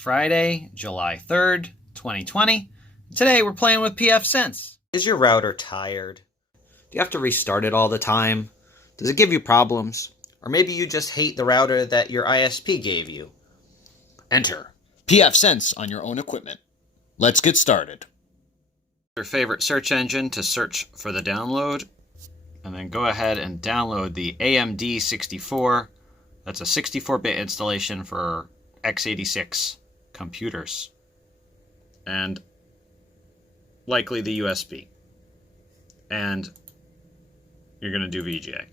Friday, July 3rd, 2020. Today we're playing with pfSense. Is your router tired? Do you have to restart it all the time? Does it give you problems? Or maybe you just hate the router that your ISP gave you? Enter pfSense on your own equipment. Let's get started. Your favorite search engine to search for the download, and then go ahead and download the AMD 64. That's a 64-bit installation for x86 computers, and likely the USB. And you're going to do VGA.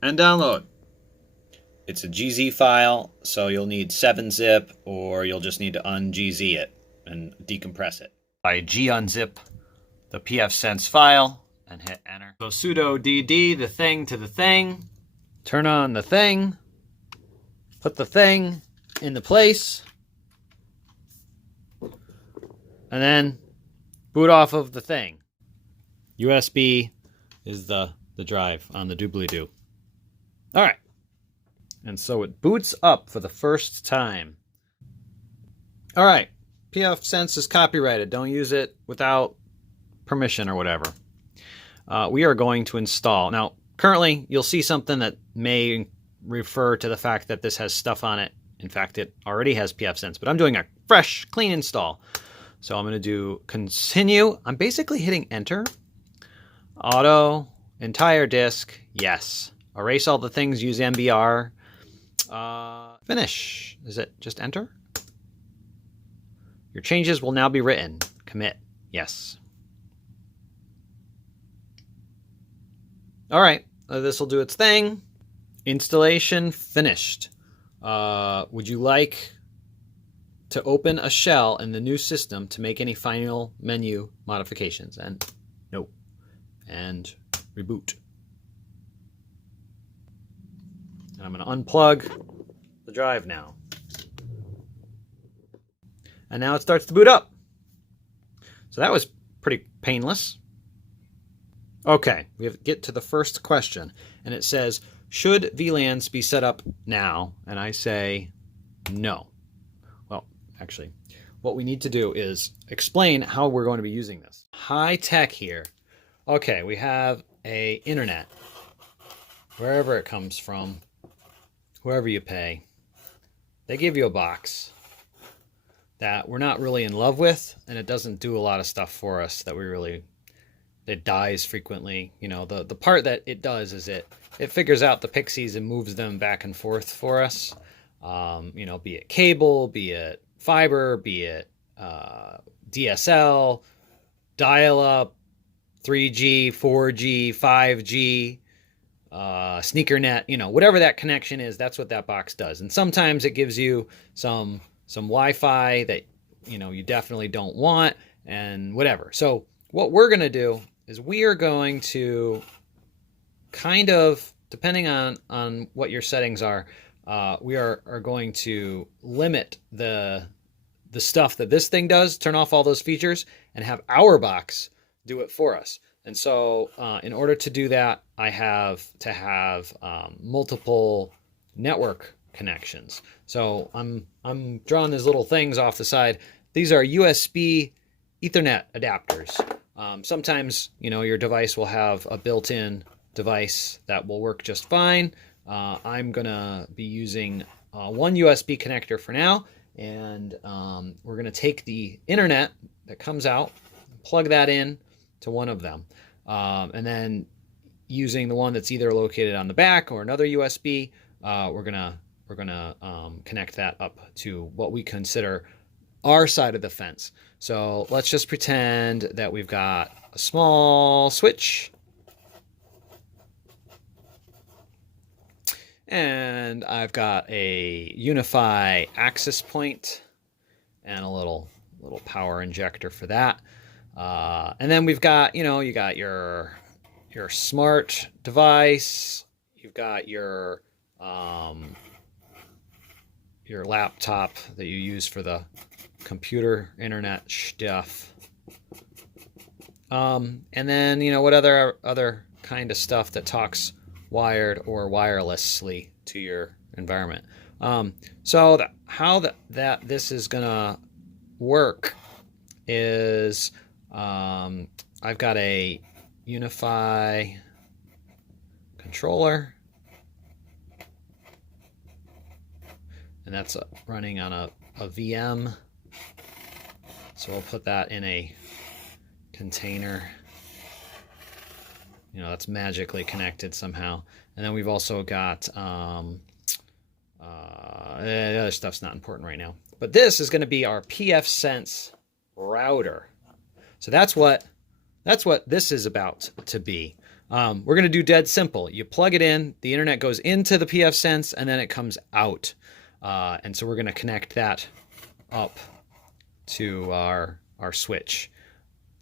And download. It's a GZ file, so you'll need 7-zip, or you'll just need to un-GZ it and decompress it. I g-unzip the pfSense file and hit enter. So sudo dd the thing to the thing, turn on the thing, put the thing into place, and then boot off of the thing. USB is the drive on the doobly-doo. All right. And so it boots up for the first time. All right. pfSense is copyrighted. Don't use it without permission or whatever. We are going to install. Now, currently, you'll see something that may refer to the fact that this has stuff on it. In fact, it already has pfSense, but I'm doing a fresh, clean install. So I'm going to do continue. I'm basically hitting enter. Auto, entire disk, yes. Erase all the things, use MBR. Finish. Is it just enter? Your changes will now be written. Commit. Yes. All right. This will do its thing. Installation finished. Would you like to open a shell in the new system to make any final menu modifications? And no. And reboot. And I'm going to unplug the drive now. And now it starts to boot up. So that was pretty painless. Okay, we have to get to the first question. And it says, should VLANs be set up now? And I say no. Well, actually, what we need to do is explain how we're going to be using this. High tech here. Okay, we have a internet. Wherever it comes from, whoever you pay, they give you a box that we're not really in love with, and it doesn't do a lot of stuff for us that it dies frequently. You know, the part that it does is it figures out the pixies and moves them back and forth for us. You know, be it cable, be it fiber, be it DSL, dial-up, 3G, 4G, 5G, sneaker net, you know, whatever that connection is, that's what that box does. And sometimes it gives you some Wi-Fi that, you know, you definitely don't want and whatever. So what we're going to do is we are going to kind of, depending on what your settings are, we are going to limit the stuff that this thing does, turn off all those features, and have our box do it for us. And so in order to do that, I have to have multiple network connections. So I'm drawing these little things off the side. These are USB Ethernet adapters. Sometimes, you know, your device will have a built-in device that will work just fine. I'm gonna be using one USB connector for now, and we're gonna take the internet that comes out, plug that in to one of them, and then using the one that's either located on the back or another USB, we're gonna connect that up to what we consider our side of the fence. So let's just pretend that we've got a small switch, and I've got a Unify access point and a little power injector for that. And then we've got, you know, you got your smart device, you've got your laptop that you use for the computer internet stuff. And then, you know, what other kind of stuff that talks wired or wirelessly to your environment. So how this is gonna work is I've got a Unify controller, and that's running on a VM. So we'll put that in a container. You know, that's magically connected somehow. And then we've also got the other stuff's not important right now. But this is going to be our pfSense router. So that's what this is about to be. We're going to do dead simple. You plug it in, the internet goes into the pfSense, and then it comes out. And so we're going to connect that up to our switch.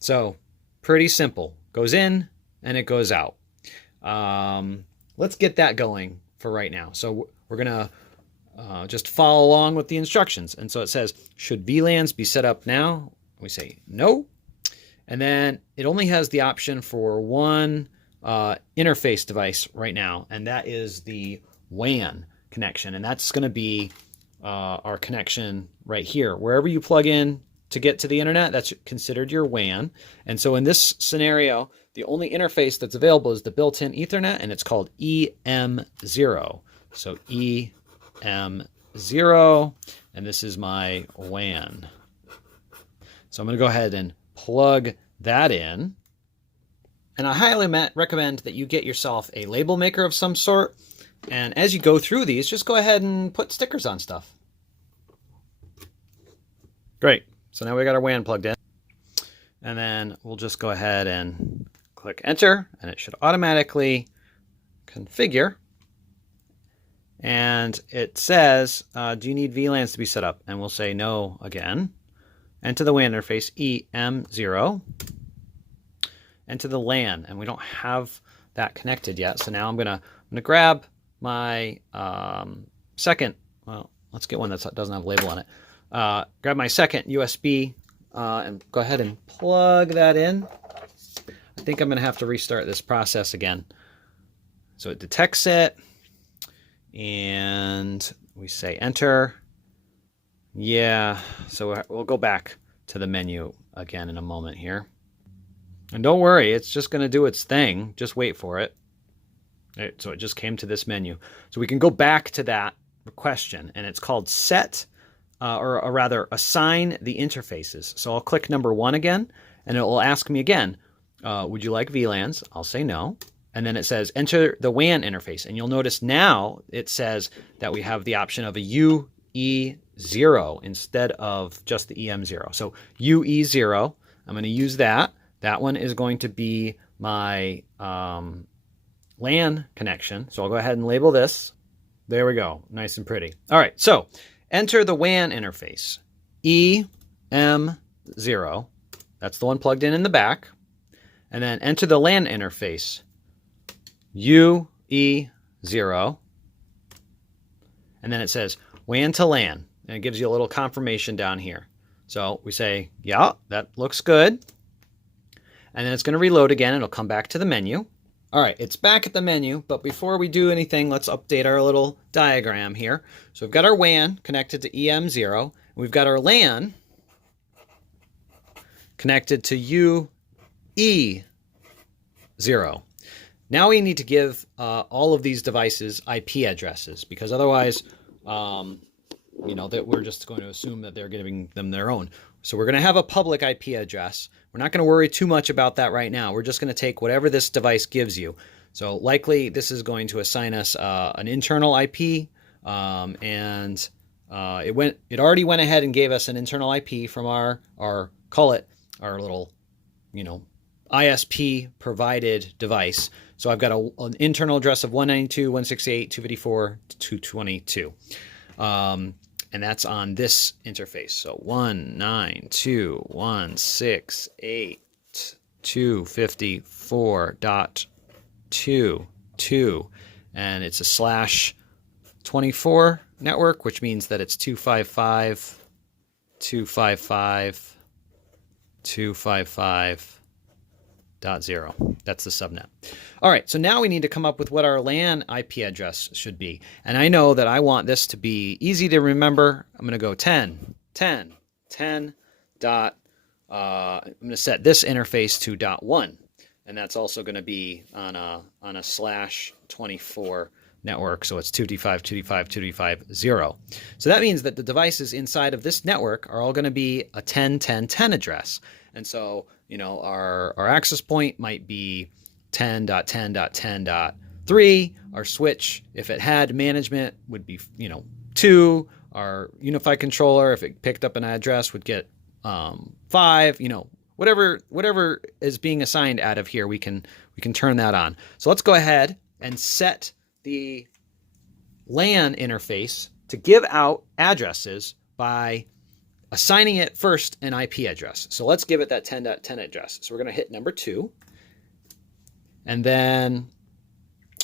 So pretty simple. Goes in and it goes out. Let's get that going for right now. So we're going to just follow along with the instructions. And so it says, should VLANs be set up now? We say no. And then it only has the option for one interface device right now, and that is the WAN connection. And that's going to be our connection right here. Wherever you plug in to get to the internet, that's considered your WAN. And so in this scenario, the only interface that's available is the built-in Ethernet, and it's called EM0. So EM0, and this is my WAN. So I'm going to go ahead and plug that in. And I highly recommend that you get yourself a label maker of some sort. And as you go through these, just go ahead and put stickers on stuff. Great. So now we got our WAN plugged in. And then we'll just go ahead and click enter, and it should automatically configure. And it says, do you need VLANs to be set up? And we'll say no again. Enter the WAN interface EM0. Enter the LAN, and we don't have that connected yet. So now I'm gonna grab my second. Well, let's get one that doesn't have a label on it. Grab my second USB and go ahead and plug that in. I think I'm gonna have to restart this process again. So it detects it, and we say enter. Yeah, so we'll go back to the menu again in a moment here. And don't worry, it's just going to do its thing. Just wait for it. So it just came to this menu. So we can go back to that question, and it's called set, or rather assign the interfaces. So I'll click number 1 again, and it will ask me again, would you like VLANs? I'll say no. And then it says enter the WAN interface. And you'll notice now it says that we have the option of a UE0 instead of just the EM0. So UE0, I'm going to use that. That one is going to be my LAN connection. So I'll go ahead and label this. There we go. Nice and pretty. All right. So enter the WAN interface. EM0. That's the one plugged in the back. And then enter the LAN interface. UE0. And then it says WAN to LAN. And it gives you a little confirmation down here. So we say, yeah, that looks good. And then it's going to reload again, and it'll come back to the menu. All right, it's back at the menu, but before we do anything, let's update our little diagram here. So we've got our WAN connected to EM0. And we've got our LAN connected to UE0. Now we need to give all of these devices IP addresses, because otherwise, you know, that we're just going to assume that they're giving them their own. So we're going to have a public IP address. We're not going to worry too much about that right now. We're just going to take whatever this device gives you. So likely this is going to assign us an internal IP, and it already went ahead and gave us an internal IP from our little, you know, ISP provided device. So I've got an internal address of 192.168.254.222. And that's on this interface. So 192.168.254.22. And it's a /24 network, which means that it's 255.255.255. 10.10.0. That's the subnet. All right, so now we need to come up with what our LAN IP address should be. And I know that I want this to be easy to remember. I'm going to go 10, 10, 10 dot, I'm going to set this interface to .1. And that's also going to be on a /24 network. So it's 2D5, 2D5, 2D5, 0. So that means that the devices inside of this network are all going to be a 10, 10, 10 address. And so, our access point might be 10.10.10.3. Our switch, if it had management, would be, 2. Our unified controller, if it picked up an address, would get 5. Whatever is being assigned out of here, we can turn that on. So let's go ahead and set the LAN interface to give out addresses by assigning it first an IP address. So let's give it that 10.10 address. So we're going to hit number 2. And then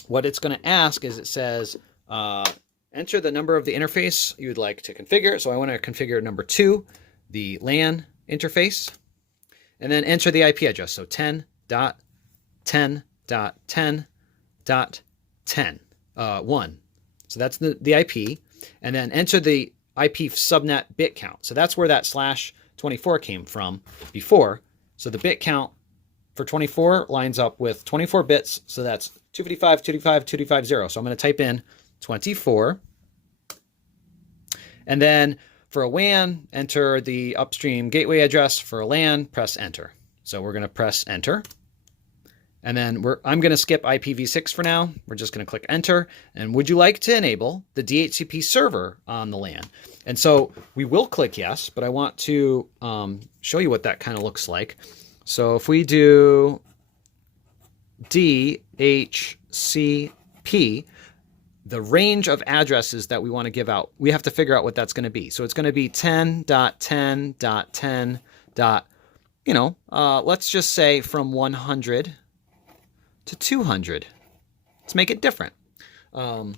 what it's going to ask is it says, enter the number of the interface you would like to configure. So I want to configure number 2, the LAN interface, and then enter the IP address. So 10.10.10.10.1. So that's the IP. And then enter the IP subnet bit count. So that's where that /24 came from before. So the bit count for 24 lines up with 24 bits. So that's 255, 255, 255, 0. So I'm going to type in 24. And then for a WAN, enter the upstream gateway address. For a LAN, press enter. So we're going to press enter. And then I'm going to skip IPv6 for now. We're just going to click enter. And would you like to enable the DHCP server on the LAN? And so we will click yes, but I want to show you what that kind of looks like. So if we do DHCP, the range of addresses that we want to give out, we have to figure out what that's going to be. So it's going to be 10.10.10. Let's just say from 100 to 200. Let's make it different. So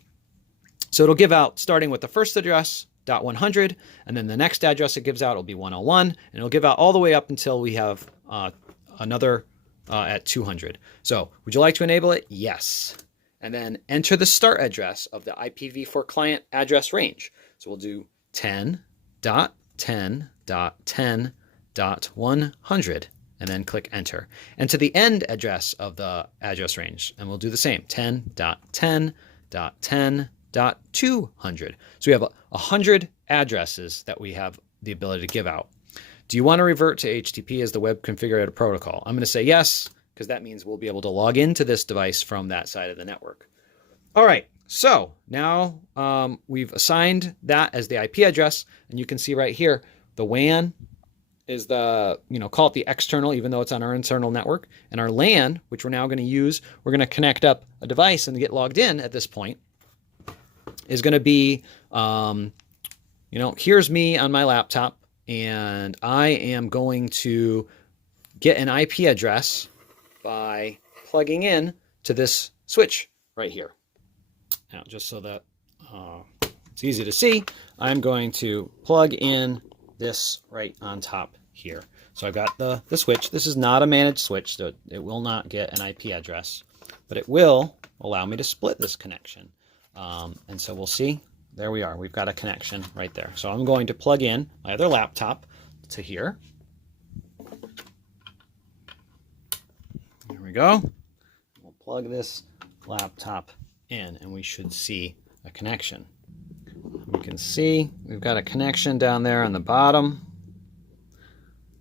it'll give out, starting with the first address, .100, and then the next address it gives out will be 101, and it'll give out all the way up until we have another at 200. So would you like to enable it? Yes. And then enter the start address of the IPv4 client address range. So we'll do 10.10.10.100. And then click enter. And to the end address of the address range, and we'll do the same, 10.10.10.200. So we have 100 addresses that we have the ability to give out. Do you want to revert to HTTP as the web configurator protocol? I'm going to say yes, because that means we'll be able to log into this device from that side of the network. All right, so now we've assigned that as the IP address, and you can see right here, the WAN is the, call it the external, even though it's on our internal network. And our LAN, which we're now going to use, we're going to connect up a device and get logged in at this point, is going to be, here's me on my laptop, and I am going to get an IP address by plugging in to this switch right here. Now, just so that it's easy to see, I'm going to plug in this right on top here. So I've got the switch. This is not a managed switch, so it will not get an IP address, but it will allow me to split this connection. And so we'll see, there we are. We've got a connection right there. So I'm going to plug in my other laptop to here. There we go. We'll plug this laptop in and we should see a connection. We can see we've got a connection down there on the bottom,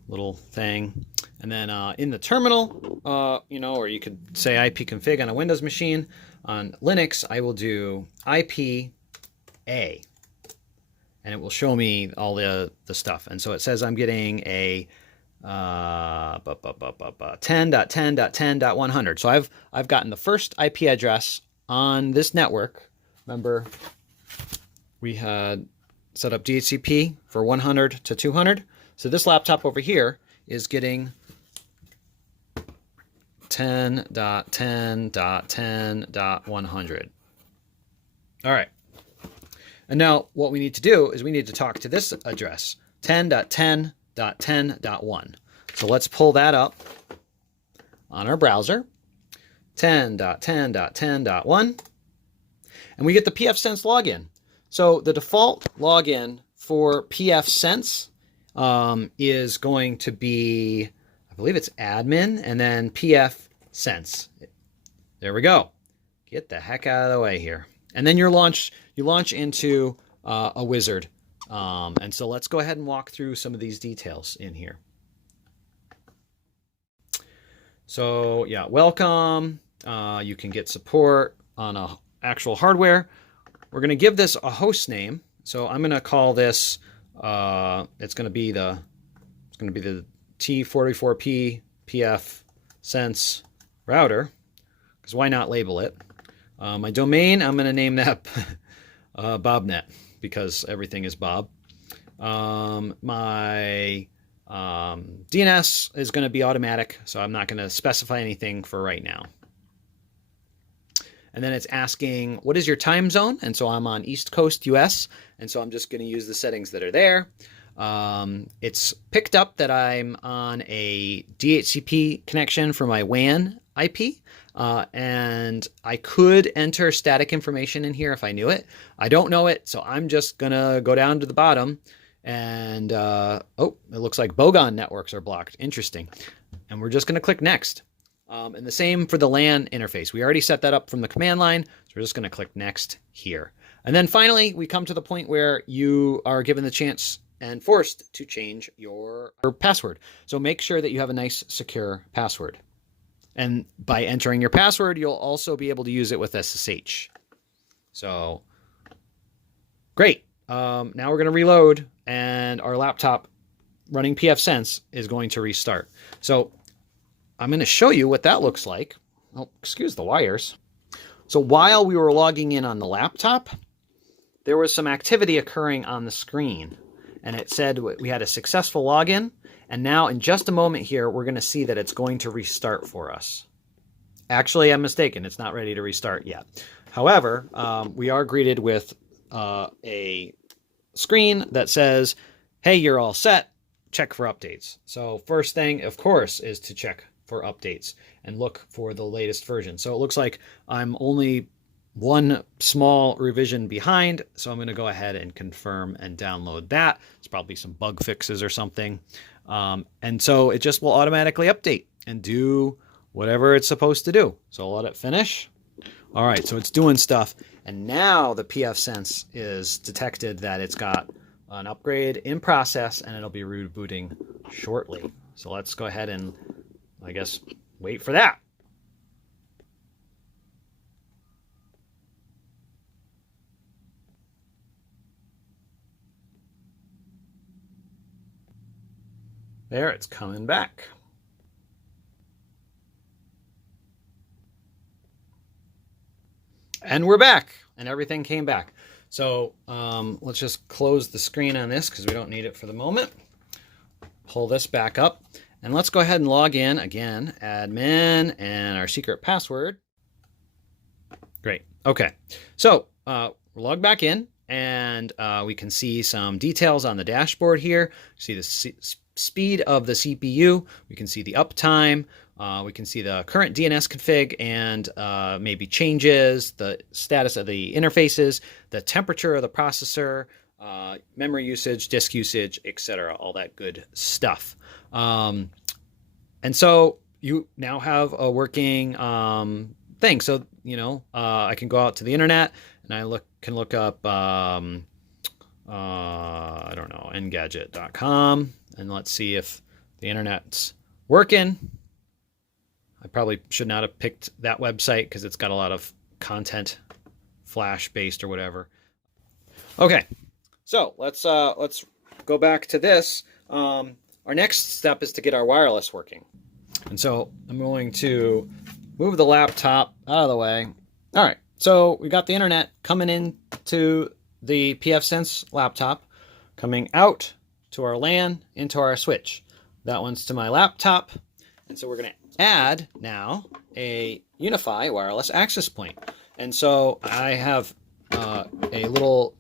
little thing. And then in the terminal, or you could say ipconfig on a Windows machine. On Linux, I will do IPA, and it will show me all the stuff. And so it says I'm getting a 10.10.10.100. So I've gotten the first IP address on this network. Remember, we had set up DHCP for 100 to 200. So this laptop over here is getting 10.10.10.100. All right. And now what we need to do is we need to talk to this address, 10.10.10.1. So let's pull that up on our browser, 10.10.10.1, and we get the pfSense login. So the default login for pfSense is going to be, I believe it's admin and then pfSense. There we go. Get the heck out of the way here. And then you launch into a wizard. And so let's go ahead and walk through some of these details in here. So yeah, welcome. You can get support on a actual hardware. We're going to give this a host name. So I'm going to call this, it's going to be the T44P pfSense router, because why not label it? My domain, I'm going to name that Bobnet, because everything is Bob. My DNS is going to be automatic, so I'm not going to specify anything for right now. And then it's asking, what is your time zone? And so I'm on East Coast US, and so I'm just going to use the settings that are there. It's picked up that I'm on a DHCP connection for my WAN IP, and I could enter static information in here if I knew it. I don't know it, so I'm just going to go down to the bottom, and oh, it looks like Bogon networks are blocked. Interesting. And we're just going to click next. And the same for the LAN interface. We already set that up from the command line, so we're just going to click next here. And then finally, we come to the point where you are given the chance and forced to change your password. So make sure that you have a nice, secure password. And by entering your password, you'll also be able to use it with SSH. So, great. Now we're going to reload, and our laptop running pfSense is going to restart. So I'm going to show you what that looks like. Oh, excuse the wires. So while we were logging in on the laptop, there was some activity occurring on the screen. And it said we had a successful login. And now in just a moment here, we're going to see that it's going to restart for us. Actually, I'm mistaken. It's not ready to restart yet. However, we are greeted with a screen that says, hey, you're all set. Check for updates. So first thing, of course, is to check for updates and look for the latest version. So it looks like I'm only one small revision behind. So I'm going to go ahead and confirm and download that. It's probably some bug fixes or something. And so it just will automatically update and do whatever it's supposed to do. So I'll let it finish. All right, so it's doing stuff. And now the pfSense is detected that it's got an upgrade in process, and it'll be rebooting shortly. So let's go ahead and, I guess, wait for that. There, it's coming back. And we're back, and everything came back. So let's just close the screen on this because we don't need it for the moment. Pull this back up, and let's go ahead and log in again, admin and our secret password. Great. Okay. So we're logged back in, and we can see some details on the dashboard here. See the speed of the CPU. We can see the uptime. We can see the current DNS config and maybe changes, the status of the interfaces, the temperature of the processor, memory usage, disk usage, etc. All that good stuff. And so you now have a working thing. So, you know, I can go out to the internet and I can look up, I don't know, engadget.com, and let's see if the internet's working. I probably should not have picked that website because it's got a lot of content, Flash-based or whatever. Okay, so let's go back to this. Our next step is to get our wireless working. And so I'm going to move the laptop out of the way. All right, so we got the internet coming into the pfSense laptop, coming out to our LAN, into our switch. That one's to my laptop. And so we're going to add now a Unify wireless access point. And so I have a little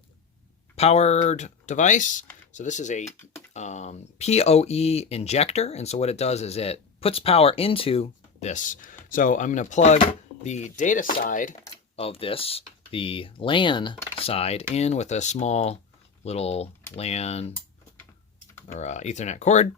powered device. So this is a PoE injector. And so what it does is it puts power into this. So I'm going to plug the data side of this, the LAN side, in with a small little LAN or Ethernet cord.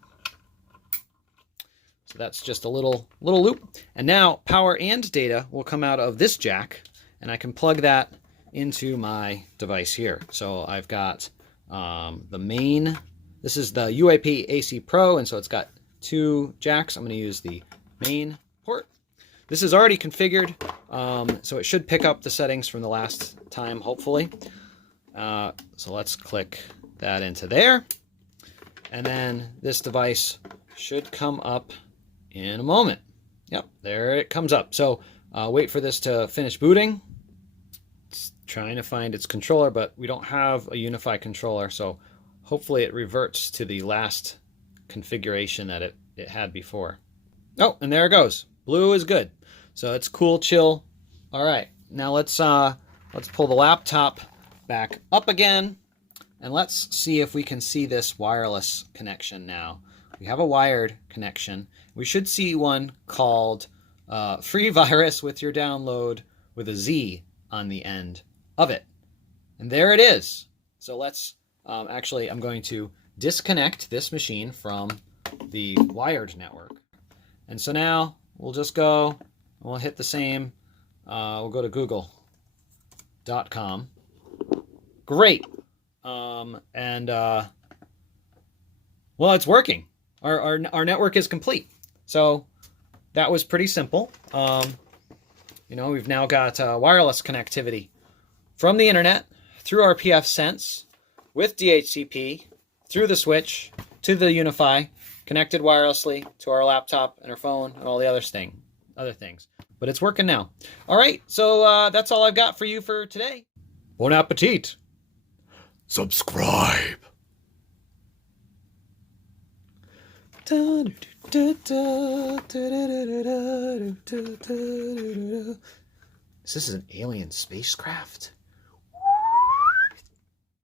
So that's just a little loop. And now power and data will come out of this jack, and I can plug that into my device here. So I've got the main, this is the UAP AC Pro, and so it's got 2 jacks. I'm going to use the main port. This is already configured, so it should pick up the settings from the last time, hopefully. So let's click that into there. And then this device should come up in a moment. Yep, there it comes up. So wait for this to finish booting. It's trying to find its controller, but we don't have a UniFi controller, so hopefully it reverts to the last configuration that it had before. Oh, and there it goes. Blue is good. So it's cool, chill. All right, now let's pull the laptop back up again, and let's see if we can see this wireless connection now. We have a wired connection. We should see one called free virus with your download with a Z on the end of it. And there it is. So let's actually, I'm going to disconnect this machine from the wired network. And so now we'll just go, we'll hit the same, we'll go to google.com. Great. Well, it's working. Our network is complete. So that was pretty simple. We've now got wireless connectivity from the internet through our pfSense with DHCP through the switch to the UniFi, connected wirelessly to our laptop and our phone and all the other things. But it's working now. All right, so that's all I've got for you for today. Bon appetit. Subscribe. This is an alien spacecraft.